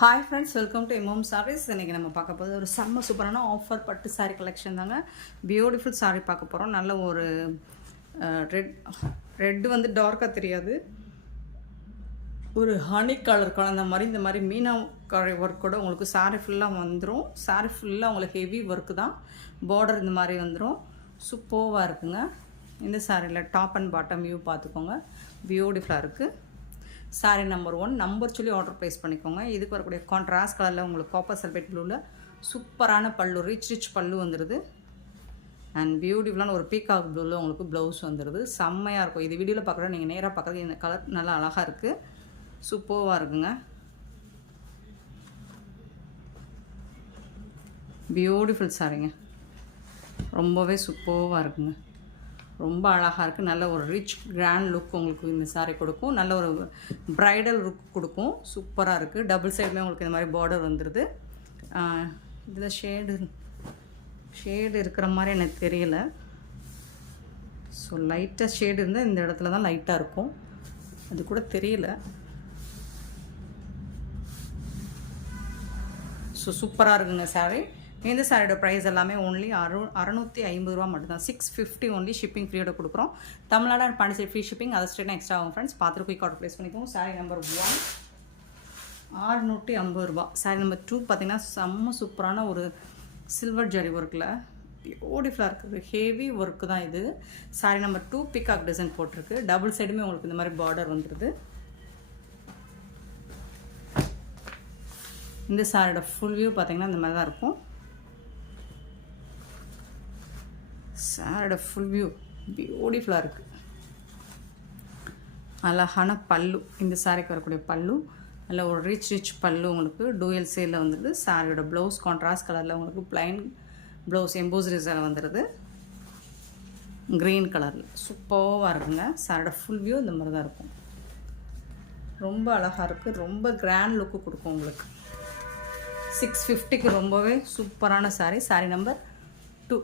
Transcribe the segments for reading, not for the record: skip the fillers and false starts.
Hi friends, welcome to MM saris. இன்றைக்கி நம்ம பார்க்க போகிறது ஒரு செம்ம சூப்பரான ஆஃபர் பட்டு சாரீ கலெக்ஷன் தாங்க. பியூட்டிஃபுல் சாரீ பார்க்க போகிறோம். நல்ல ஒரு ரெட்டு வந்து டார்க்காக தெரியாது, ஒரு ஹனி கலர் கலந்த மாதிரி இந்த மாதிரி மீனா கலர் ஒர்க் கூட உங்களுக்கு சாரீ ஃபுல்லாக வந்துடும். சாரீ ஃபுல்லாக உங்களுக்கு ஹெவி ஒர்க்கு தான், பார்டர் இந்த மாதிரி வந்துடும். சூப்பராக இருக்குங்க. இந்த சாரியில் டாப் அண்ட் பாட்டம் வியூ பார்த்துக்கோங்க, பியூட்டிஃபுல்லாக இருக்குது. சாரீ நம்பர் 1 நம்பர் சொல்லி ஆர்டர் ப்ளேஸ் பண்ணிக்கோங்க. இதுக்கு வரக்கூடிய கான்ட்ராஸ்ட் கலரில் உங்களுக்கு காப்பர் சல்பேட் ப்ளூவில் சூப்பரான பல்லு, ரிச் பல்லு வந்துடுது. அண்ட் பியூட்டிஃபுல்லான ஒரு பீகாக் ப்ளூவில் உங்களுக்கு ப்ளவுஸ் வந்துடுது. செம்மையாக இருக்கும். இது வீடியோவில் பார்க்குறது, நீங்கள் நேராக பார்க்குறது இந்த கலர் நல்லா அழகாக இருக்குது, சூப்பராக இருக்குங்க. பியூட்டிஃபுல் சாரீங்க, ரொம்பவே சூப்பராக இருக்குங்க. ரொம்ப அழகாக இருக்குது. நல்ல ஒரு ரிச் கிராண்ட் லுக் உங்களுக்கு இந்த சாரீ கொடுக்கும். நல்ல ஒரு ப்ரைடல் லுக் கொடுக்கும். சூப்பராக இருக்குது. டபுள் சைடுமே உங்களுக்கு இந்த மாதிரி பார்டர் வந்துடுது. இதில் ஷேடு இருக்கிற மாதிரி எனக்கு தெரியல. ஸோ லைட்டாக ஷேடு இருந்தால் இந்த இடத்துல தான் லைட்டாக இருக்கும், அது கூட தெரியல. ஸோ சூப்பராக இருக்குங்க சாரீ. இந்த சாரியோட ப்ரைஸ் எல்லாமே ஓன்லி 650 ரூபா மட்டும்தான். 650 ஒன்லி. ஷிப்பிங் ஃப்ரீயோட கொடுக்குறோம். Tamil Nadu and Pondicherry free shipping, அதை ஸ்டேட்னா எக்ஸ்ட்ரா ஆகும். ஃப்ரெண்ட்ஸ் பார்த்துட்டு குயிக் ஆர்டர் ப்ளேஸ் பண்ணிக்கோங்க. சாரி நம்பர் 1 650 ரூபா. சாரி நம்பர் 2 பார்த்தீங்கன்னா செம்ம சூப்பரான ஒரு சில்வர் ஜரி ஒர்க்கில் பியூட்டிஃபுல்லாக இருக்குது. ஹெவி ஒர்க்கு தான் இது. சாரி நம்பர் 2 பீகாக் டிசைன் போட்டிருக்கு. டபுள் சைடுமே உங்களுக்கு இந்த மாதிரி பார்டர் வந்துடுது. இந்த சாரியோட ஃபுல் வியூ பார்த்தீங்கன்னா இந்த மாதிரி தான் இருக்கும். சாரியோட ஃபுல் வியூ பியூட்டிஃபுல்லாக இருக்குது. அழகான பல்லு, இந்த சாரிக்கு வரக்கூடிய பல்லு நல்ல ஒரு ரிச் பல்லு உங்களுக்கு டூயல் சேலில் வந்துடுது. சாரியோட ப்ளவுஸ் கான்ட்ராஸ்ட் கலரில் உங்களுக்கு ப்ளைன் ப்ளவுஸ் எம்போஸ் டிசைனில் வந்துடுது, க்ரீன் கலரில் சூப்பராக இருக்குங்க. சாரியோட ஃபுல் வியூ இந்த மாதிரி தான் இருக்கும். ரொம்ப அழகாக இருக்குது, ரொம்ப கிராண்ட் லுக்கு கொடுக்கும் உங்களுக்கு. 650க்கு ரொம்பவே சூப்பரான sari. Sari number 2.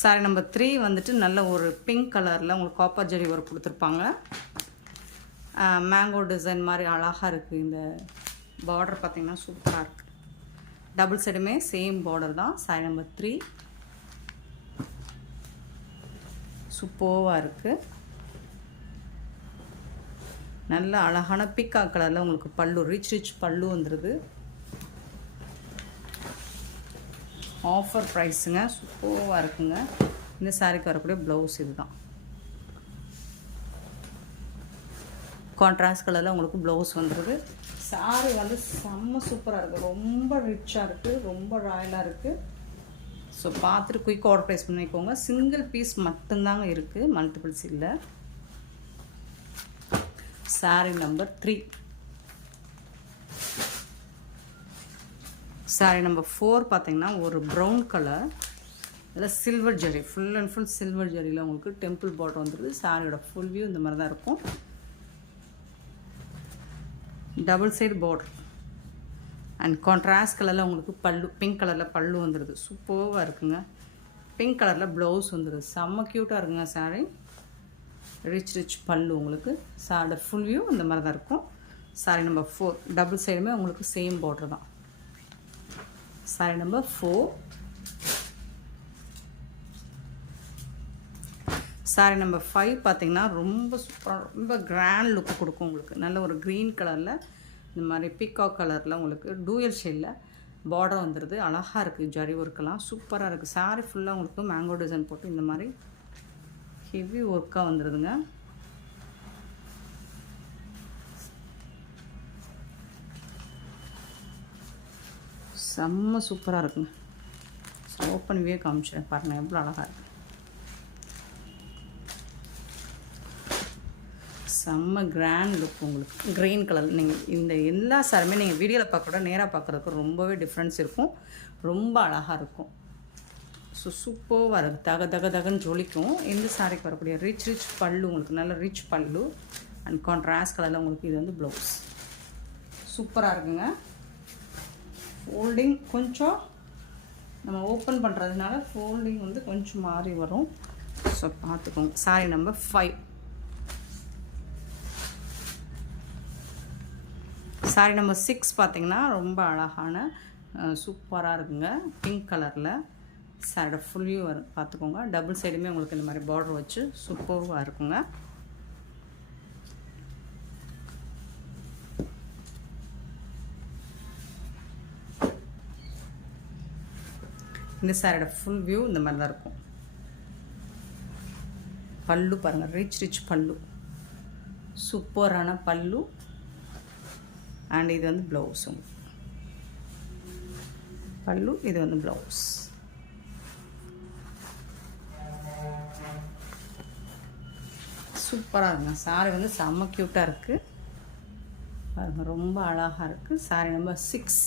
Sorry number 3 வந்துட்டு நல்ல ஒரு பிங்க் கலரில் உங்களுக்கு காப்பர் ஜரி ஒர்க் கொடுத்துருப்பாங்க. மேங்கோ டிசைன் மாதிரி அழகாக இருக்குது. இந்த பார்டர் பார்த்திங்கன்னா சூப்பராக இருக்குது. டபுள் சைடுமே சேம் பார்டர் தான். சாரி நம்பர் 3 சூப்பராக இருக்குது. நல்ல அழகான பீகாக் கலரில் உங்களுக்கு பல்லு, ரிச் பல்லு வந்துடுது. ஆஃபர் ப்ரைஸுங்க, சூப்பராக இருக்குங்க. இந்த சாரிக்கு வரக்கூடிய ப்ளவுஸ் இது தான். கான்ட்ராஸ்ட் கலரில் உங்களுக்கு ப்ளவுஸ் வந்துடுது. சாரி வந்து செம்ம சூப்பராக இருக்குது, ரொம்ப ரிச்சாக இருக்குது, ரொம்ப ராயலாக இருக்குது. ஸோ பார்த்துட்டு குயிக் ஆர்டர் ப்ளேஸ் பண்ணிக்கோங்க. சிங்கிள் பீஸ் மட்டும்தாங்க இருக்குது, மல்டிபிள்ஸ் இல்லை. Sorry number 3. சாரி நம்பர் 4 பார்த்தீங்கன்னா ஒரு ப்ரௌன் கலர், இதில் silver zari, full and full silver ஜரியில் உங்களுக்கு டெம்பிள் பார்டர் வந்துடுது. சாரியோட ஃபுல் வியூ இந்த மாதிரி தான் இருக்கும். Double side border and contrast கலரில் உங்களுக்கு பல்லு, பிங்க் கலரில் பல்லு வந்துடுது. சூப்பராக இருக்குங்க. பிங்க் கலரில் ப்ளவுஸ் வந்துடுது. செம்ம க்யூட்டாக இருக்குங்க சாரி. ரிச் பல்லு உங்களுக்கு. சாரியோட ஃபுல் வியூ இந்த மாதிரி தான் இருக்கும். சாரி நம்பர் 4 டபுள் சைடுமே உங்களுக்கு சேம் பார்டர் தான். Sorry number 4. சாரி நம்பர் 5 பார்த்தீங்கன்னா ரொம்ப சூப்பராக, ரொம்ப கிராண்ட் லுக்கு கொடுக்கும் உங்களுக்கு. நல்ல ஒரு க்ரீன் கலரில் இந்த மாதிரி பீகாக் கலரில் உங்களுக்கு டூயல் ஷேடில் பார்டர் வந்துடுது. அழகாக இருக்குது. ஜரி ஒர்க்கெல்லாம் சூப்பராக இருக்குது. சாரி ஃபுல்லாக உங்களுக்கு மேங்கோ டிசைன் போட்டு இந்த மாதிரி ஹெவி ஒர்க்காக வந்துடுதுங்க. செம்ம சூப்பராக இருக்குங்க. ஸோ ஓப்பன் வியூ காமிச்சிடுறேன் பாருங்கள், எவ்வளோ அழகாக இருக்குது. செம்ம கிராண்ட் லுக் உங்களுக்கு. Green colour. நீங்கள் இந்த எல்லா சாரியுமே நீங்கள் வீடியோவில் பார்க்குறத நேராக பார்க்குறதுக்கு ரொம்பவே டிஃப்ரென்ஸ் இருக்கும், ரொம்ப அழகாக இருக்கும். ஸோ சூப்பராக இருக்குது, தகன்னு ஜொலிக்கும். இந்த சாரிக்கு வரக்கூடிய ரிச் பல்லு உங்களுக்கு, நல்ல ரிச் பல்லு அண்ட் கான்ட்ராஸ்ட் கலரில் உங்களுக்கு இது வந்து ப்ளவுஸ். சூப்பராக இருக்குங்க. ஃபோல்டிங் கொஞ்சம் நம்ம ஓப்பன் பண்ணுறதுனால ஃபோல்டிங் வந்து கொஞ்சம் மாறி வரும். ஸோ பார்த்துக்கோங்க. Sorry number 5. சாரி நம்பர் 6 பார்த்திங்கன்னா ரொம்ப அழகான சூப்பராக இருக்குங்க. பிங்க் கலரில் சாரியோட ஃபுல் வியூ வரும் பார்த்துக்கோங்க. டபுள் சைடுமே உங்களுக்கு இந்த மாதிரி பார்டர் வச்சு சூப்பராக இருக்குங்க. இந்த சாரியோட ஃபுல் வியூ இந்த மாதிரி தான் இருக்கும். பல்லு பாருங்கள், ரிச் பல்லு, சூப்பரான பல்லு. அண்ட் இது வந்து ப்ளவுஸ். பல்லு, இது வந்து ப்ளவுஸ். சூப்பராக இருக்குங்க. சாரி வந்து செம்ம க்யூட்டாக இருக்குது பாருங்கள், ரொம்ப அழகாக இருக்குது. Sorry number 6.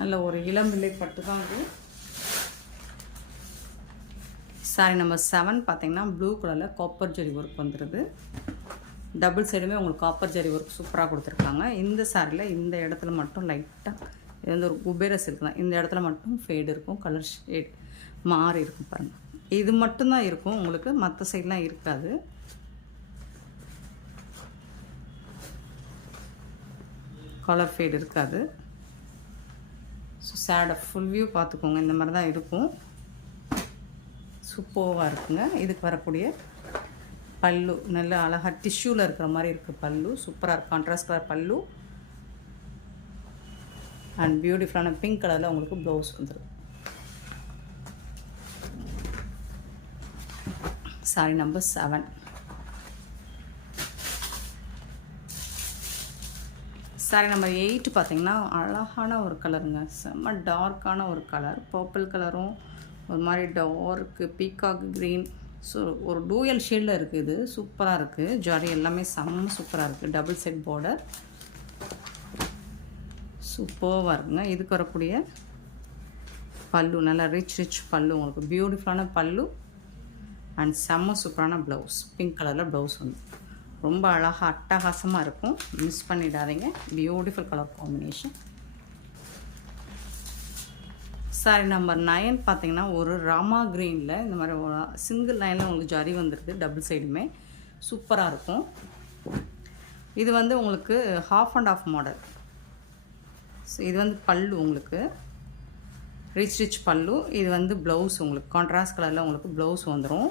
நல்ல ஒரு இளம்பிள்ளை பட்டு தான் இது. சாரி நம்பர் 7 பார்த்திங்கன்னா ப்ளூ கலரில் காப்பர் ஜரி ஒர்க் வந்துடுது. டபுள் சைடுமே உங்களுக்கு காப்பர் ஜரி ஒர்க் சூப்பராக கொடுத்துருக்காங்க. இந்த சாரியில் இந்த இடத்துல மட்டும் லைட்டாக இது வந்து ஒரு குபேர சில்க் தான். இந்த இடத்துல மட்டும் ஃபேடு இருக்கும், கலர் ஷேட் மாறி இருக்கும் பாருங்கள். இது மட்டும்தான் இருக்கும் உங்களுக்கு, மற்ற சைட்லாம் இருக்காது. கலர் ஃபேடு இருக்காது. ஸோ சேடை ஃபுல் வியூ பார்த்துக்கோங்க, இந்த மாதிரி தான் இருக்கும். சூப்பராக இருக்குங்க. இதுக்கு வரக்கூடிய பல்லு நல்ல அழகாக டிஷ்யூவில் இருக்கிற மாதிரி இருக்குது பல்லு. சூப்பராக இருக்கும், கான்ட்ராஸ்ட் கலர் பல்லு. அண்ட் பியூட்டிஃபுல்லான பிங்க் கலரில் உங்களுக்கு ப்ளவுஸ் வந்துடும். Sorry number 7. சாரி நம்பர் 8 பார்த்திங்கன்னா அழகான ஒரு கலருங்க. செம்ம டார்க்கான ஒரு கலர், பர்பிள் கலரும் ஒரு மாதிரி டார்க்கு பீகாக் க்ரீன். ஸோ ஒரு டூயல் ஷேடில் இருக்குது. இது சூப்பராக இருக்குது. ஜரி எல்லாமே செம்ம சூப்பராக இருக்குது. டபுள் செட் பார்டர் சூப்பராக இருக்குங்க. இதுக்கு வரக்கூடிய பல்லு நல்லா ரிச் பல்லு, உங்களுக்கு பியூட்டிஃபுல்லான பல்லு. அண்ட் செம்ம சூப்பரான ப்ளவுஸ், பிங்க் கலரில் ப்ளவுஸ் வந்து ரொம்ப அழகாக அட்டகாசமாக இருக்கும். மிஸ் பண்ணிடாதீங்க, beautiful colour combination. Sorry number 9 பார்த்திங்கன்னா ஒரு ராமா க்ரீனில் இந்த மாதிரி சிங்கிள் லைனில் உங்களுக்கு ஜரி வந்துருக்கு. டபுள் சைடுமே சூப்பராக இருக்கும். இது வந்து உங்களுக்கு half and half model. So இது வந்து பல்லு, உங்களுக்கு ரிச் பல்லு. இது வந்து ப்ளவுஸ், உங்களுக்கு கான்ட்ராஸ்ட் கலரில் உங்களுக்கு ப்ளவுஸ் வந்துடும்.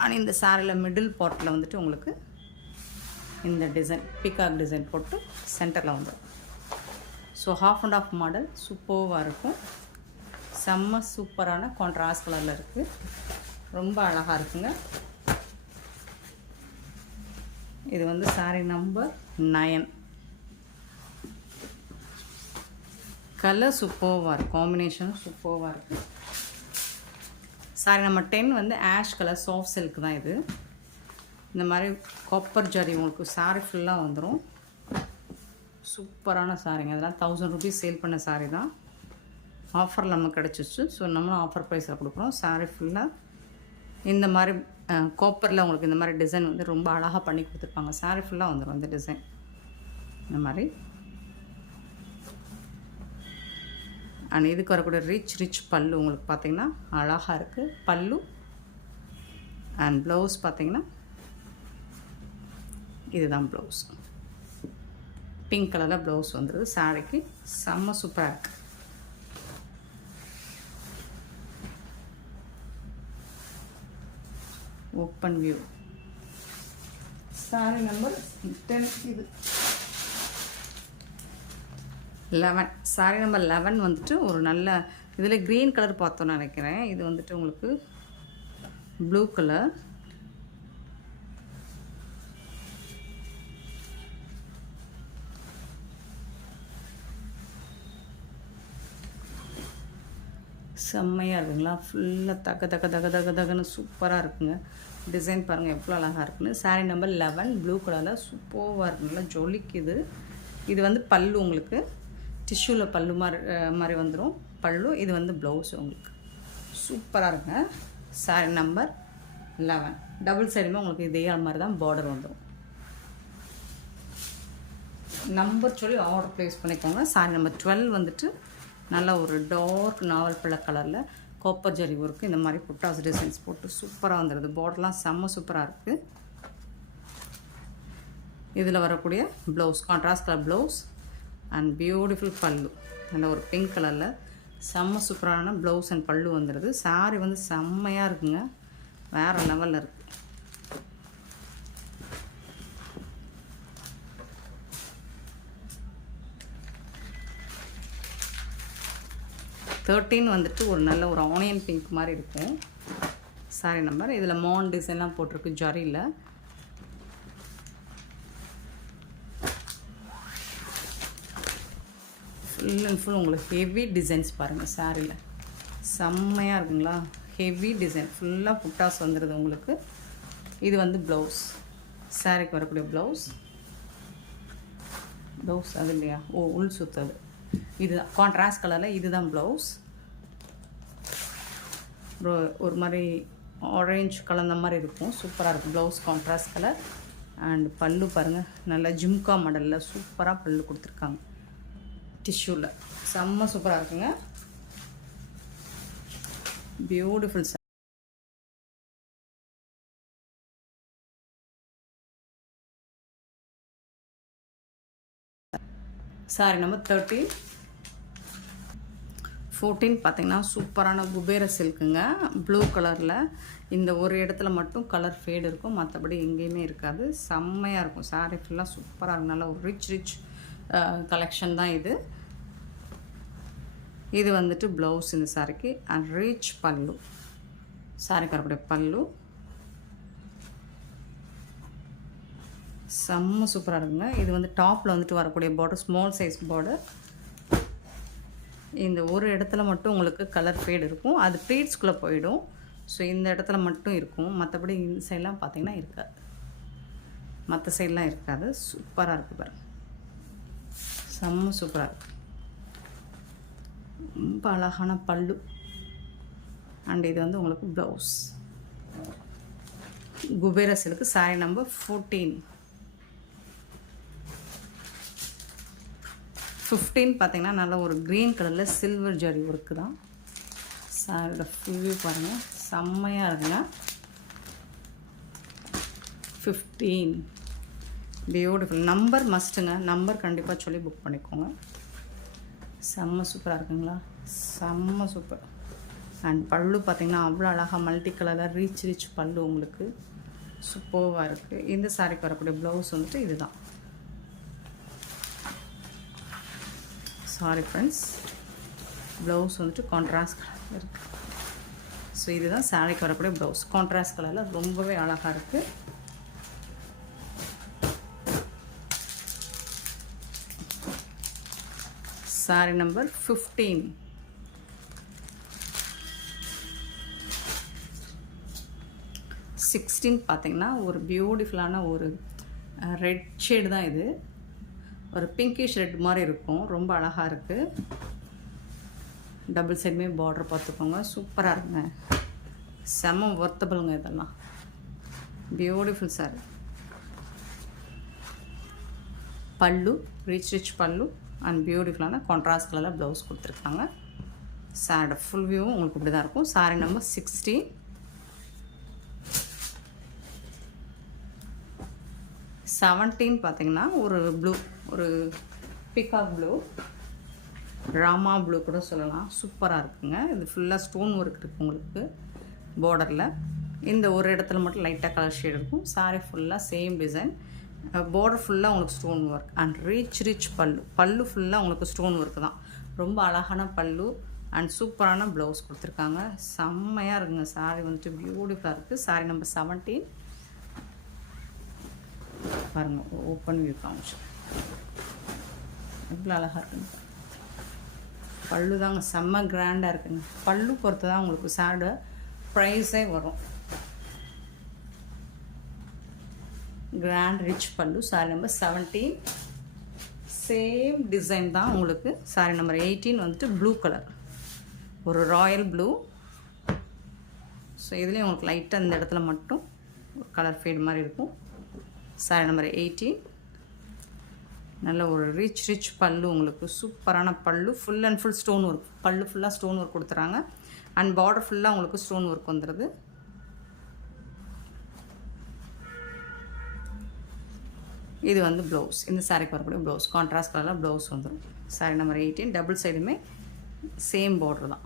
ஆனால் இந்த சாரியில் மிடில் பார்ட்டில் வந்துட்டு உங்களுக்கு இந்த டிசைன் பீகாக் டிசைன் போட்டு சென்டரில் வந்துடும். So half and half model சூப்பராக இருக்கும். செம்ம சூப்பரான கான்ட்ராஸ்ட் கலரில் இருக்குது. ரொம்ப அழகாக இருக்குங்க. இது வந்து சாரி நம்பர் 9. கலர் சூப்பராக இருக்குது, காம்பினேஷனும் சூப்பராக இருக்குது. சாரி நம்பர் 10 வந்து ஆஷ் கலர் சாஃப்ட் சில்க் தான். இது இந்த மாதிரி காப்பர் ஜரி உங்களுக்கு சாரி ஃபுல்லாக வந்துடும். சூப்பரான சாரிங்க. அதெல்லாம் 1000 ரூபீஸ் சேல் பண்ண சாரி தான். ஆஃபரில் நமக்கு கிடச்சிச்சு. ஸோ நம்மளும் ஆஃபர் ப்ரைஸில் கொடுக்குறோம். சாரி ஃபுல்லாக இந்த மாதிரி காப்பரில் உங்களுக்கு இந்த மாதிரி டிசைன் வந்து ரொம்ப அழகாக பண்ணி கொடுத்துருப்பாங்க. சாரி ஃபுல்லாக வந்துடும் இந்த டிசைன் இந்த மாதிரி. அண்ட் இதுக்கு வரக்கூடிய ரிச் பல்லு உங்களுக்கு பார்த்திங்கன்னா அழகாக இருக்குது பல்லு. அண்ட் ப்ளவுஸ் பார்த்திங்கன்னா இதுதான் ப்ளவுஸ். பிங்க் கலரில் ப்ளவுஸ் வந்துடுது. சாரிக்கு செம்ம சூப்பராக இருக்குது. Open view. சாரி நம்பர் 10 இது 11. சாரி நம்பர் 11 வந்துட்டு ஒரு நல்ல இதில் க்ரீன் கலர் பார்த்தோன்னு நினைக்கிறேன். இது வந்துட்டு உங்களுக்கு ப்ளூ கலர். செம்மையாக இருக்குங்களா? ஃபுல்லாக தகன்னு சூப்பராக இருக்குங்க. டிசைன் பாருங்கள் எவ்வளோ அழகாக இருக்குன்னு. சாரீ நம்பர் 11 ப்ளூ கலரில் சூப்பராக இருக்குங்களா, ஜொலிக்குது. இது வந்து பல்லு, உங்களுக்கு டிஷ்யூவில் பல்லு மாதிரி வந்துடும் பல்லு. இது வந்து ப்ளவுஸ் உங்களுக்கு சூப்பராக இருக்குங்க. சாரீ நம்பர் 11 டபுள் சைடுமே உங்களுக்கு இதே மாதிரி தான் பார்டர் வந்துடும். நம்பர் சொல்லி ஆர்டர் ப்ளேஸ் பண்ணிக்கோங்க. சாரீ நம்பர் 12 வந்துட்டு நல்ல ஒரு டார்க் நாவல் பிள்ளை கலரில் காப்பர் ஜரி ஒர்க்கு இந்த மாதிரி புட்டாஸ் டிசைன்ஸ் போட்டு சூப்பராக வந்துடுது. பார்டர்லாம் செம்ம சூப்பராக இருக்குது. இதில் வரக்கூடிய blouse contrast colour blouse and beautiful பல்லு. நல்ல ஒரு பிங்க் கலரில் செம்ம சூப்பரான ப்ளவுஸ் அண்ட் பல்லு வந்துடுது. சாரி வந்து செம்மையாக இருக்குங்க, வேறு லெவலில் இருக்குது. வந்துட்டு ஒரு நல்ல ஒரு ஆனியன் பிங்க் மாதிரி இருக்கும் சாரி நம்பர். இதில் மான் டிசைன்லாம் போட்டிருக்கு ஜரியில். ஃபுல் அண்ட் ஃபுல் உங்களுக்கு ஹெவி டிசைன்ஸ் பாருங்கள் சாரியில், செம்மையாக இருக்குங்களா. ஹெவி டிசைன் ஃபுல்லாக புட்டாஸ் வந்துடுது உங்களுக்கு. இது வந்து ப்ளவுஸ், சாரிக்கு வரக்கூடிய ப்ளவுஸ் அது இல்லையா, உள் சுற்றுது. இதுதான் கான்ட்ராஸ்ட் கலரில், இதுதான் ப்ளவுஸ். ஒரு மாதிரி ஆரஞ்சு கலந்த மாதிரி இருக்கும், சூப்பராக இருக்கும் ப்ளவுஸ் கான்ட்ராஸ்ட் கலர். அண்ட் பல்லு பாருங்கள், நல்லா ஜிம்கா மாடலில் சூப்பராக பல்லு கொடுத்துருக்காங்க டிஷ்யூவில், செம்ம சூப்பராக இருக்குங்க. பியூட்டிஃபுல் சாரி நம்பர் 14 பார்த்தீங்கன்னா சூப்பரான குபேர சில்க்குங்க, ப்ளூ கலரில். இந்த ஒரு இடத்துல மட்டும் கலர் ஃபேடு இருக்கும், மற்றபடி எங்கேயுமே இருக்காது. செம்மையாக இருக்கும் சாரி ஃபுல்லாக, சூப்பராக இருக்கும். நல்லா ஒரு ரிச் கலெக்ஷன் தான் இது. இது வந்துட்டு ப்ளவுஸ் இந்த சாரிக்கு அண்ட் ரிச் பல்லு. சாரிக்கு வரக்கூடிய பல்லு செம்ம சூப்பராக இருக்குங்க. இது வந்து டாப்பில் வந்துட்டு வரக்கூடிய பார்டர் ஸ்மால் சைஸ் பார்டர். இந்த ஒரு இடத்துல மட்டும் உங்களுக்கு கலர் ஃபேடு இருக்கும், அது ப்ளீட்ஸ்குள்ளே போயிடும். ஸோ இந்த இடத்துல மட்டும் இருக்கும், மற்றபடி இந்த சைட்லாம் பார்த்திங்கன்னா இருக்காது, மற்ற சைட்லாம் இருக்காது. சூப்பராக இருக்குது பாருங்கள், செம்ம சூப்பராக இருக்குது. ரொம்ப அழகான பல்லு அண்ட் இது வந்து உங்களுக்கு blouse. Kubera silk sorry number 14. 15 பார்த்தீங்கன்னா நல்ல ஒரு க்ரீன் கலரில் சில்வர் ஜரி ஒர்க்கு தான். சாரியோட ஃபுல் பாருங்கள், செம்மையாக இருக்குங்க. 15 பியூட்டிஃபுல். நம்பர் மஸ்ட்டுங்க, நம்பர் கண்டிப்பாக சொல்லி புக் பண்ணிக்கோங்க. செம்ம சூப்பராக இருக்குங்களா, செம்ம சூப்பர். அண்ட் பல்லு பார்த்திங்கன்னா அவ்வளோ அழகாக மல்டி கலரில் ரிச் பல்லு உங்களுக்கு சூப்பராக இருக்குது. இந்த சாரிக்கு வரக்கூடிய ப்ளவுஸ் வந்துட்டு இதுதான். சாரி ஃப்ரெண்ட்ஸ், ப்ளவுஸ் வந்துட்டு கான்ட்ராஸ்ட் கலரில் இருக்குது. ஸோ இதுதான் சாரிக்கு வரக்கூடிய ப்ளவுஸ், கான்ட்ராஸ்ட் கலரில் ரொம்பவே அழகாக இருக்குது. Sorry number 15. பார்த்தீங்கன்னா ஒரு பியூட்டிஃபுல்லான ஒரு ரெட் ஷேடு தான் இது, ஒரு பிங்கிஷ் ரெட் மாதிரி இருக்கும், ரொம்ப அழகாக இருக்குது. டபுள் சைடுமே பார்டர் பார்த்துக்கோங்க, சூப்பராக இருக்குங்க, செம்ம ஒர்த்தபிளுங்க இதெல்லாம். Beautiful sorry. பல்லு ரிச் பல்லு அண்ட் பியூட்டிஃபுல்லான கான்ட்ராஸ்ட் கலரில் ப்ளவுஸ் கொடுத்துருக்காங்க. சாரியோட ஃபுல் வியூவும் உங்களுக்கு இப்படி தான் இருக்கும். Sorry number 16. 17 பார்த்தீங்கன்னா ஒரு ப்ளூ, ஒரு பிகாக் ப்ளூ, ராமா ப்ளூ கூட சொல்லலாம், சூப்பராக இருக்குங்க. இது ஃபுல்லாக ஸ்டோன் ஒர்க் இருக்குது உங்களுக்கு பார்டரில். இந்த ஒரு இடத்துல மட்டும் லைட்டாக கலர் ஷேட் இருக்கும். சாரி ஃபுல்லாக சேம் டிசைன், பார்டர் ஃபுல்லாக உங்களுக்கு ஸ்டோன் ஒர்க் அண்ட் ரிச் பல்லு ஃபுல்லாக உங்களுக்கு ஸ்டோன் ஒர்க் தான். ரொம்ப அழகான பல்லு அண்ட் சூப்பரான ப்ளவுஸ் கொடுத்துருக்காங்க, செம்மையாக இருக்குங்க. சாரி வந்துட்டு பியூட்டிஃபுல்லாக இருக்குது. சாரி நம்பர் 17 பாருங்கள், ஓப்பன் வியூ காமிச்சு எவ்வளோ அழகாக இருக்குங்க. பல்லு தாங்க செம்ம கிராண்டாக இருக்குங்க. பல்லு பொறுத்து தான் உங்களுக்கு சாரோட ப்ரைஸே வரும். கிராண்ட் ரிச் பல்லு. சாரி நம்பர் 17 சேம் டிசைன் தான் உங்களுக்கு. சாரி நம்பர் 18 வந்துட்டு ப்ளூ கலர், ஒரு ராயல் ப்ளூ. ஸோ இதுலேயும் உங்களுக்கு லைட்டாக இந்த இடத்துல மட்டும் கலர் ஃபேட் மாதிரி இருக்கும். சாரி நம்பர் 18 நல்ல ஒரு ரிச் பல்லு உங்களுக்கு சூப்பரான பல்லு full and full stone work பல்லு ஃபுல்லாக ஸ்டோன் ஒர்க் கொடுத்துறாங்க அண்ட் பார்டர் ஃபுல்லாக உங்களுக்கு ஸ்டோன் ஒர்க் வந்துடுது இது வந்து ப்ளவுஸ் இந்த சாரீக்கு வரக்கூடிய ப்ளவுஸ் கான்ட்ராஸ்ட் கலரில் ப்ளவுஸ் வந்துடும் சாரீ நம்பர் 18 டபுள் சைடுமே சேம் பார்டர் தான்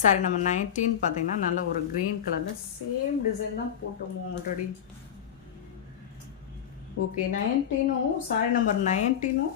சாரீ நம்பர் 19 பார்த்தீங்கன்னா நல்ல ஒரு க்ரீன் கலரில் சேம் டிசைன் தான் போட்டோம் ஆல்ரெடி ஓகே 19ம் சாரீ நம்பர் 19ம்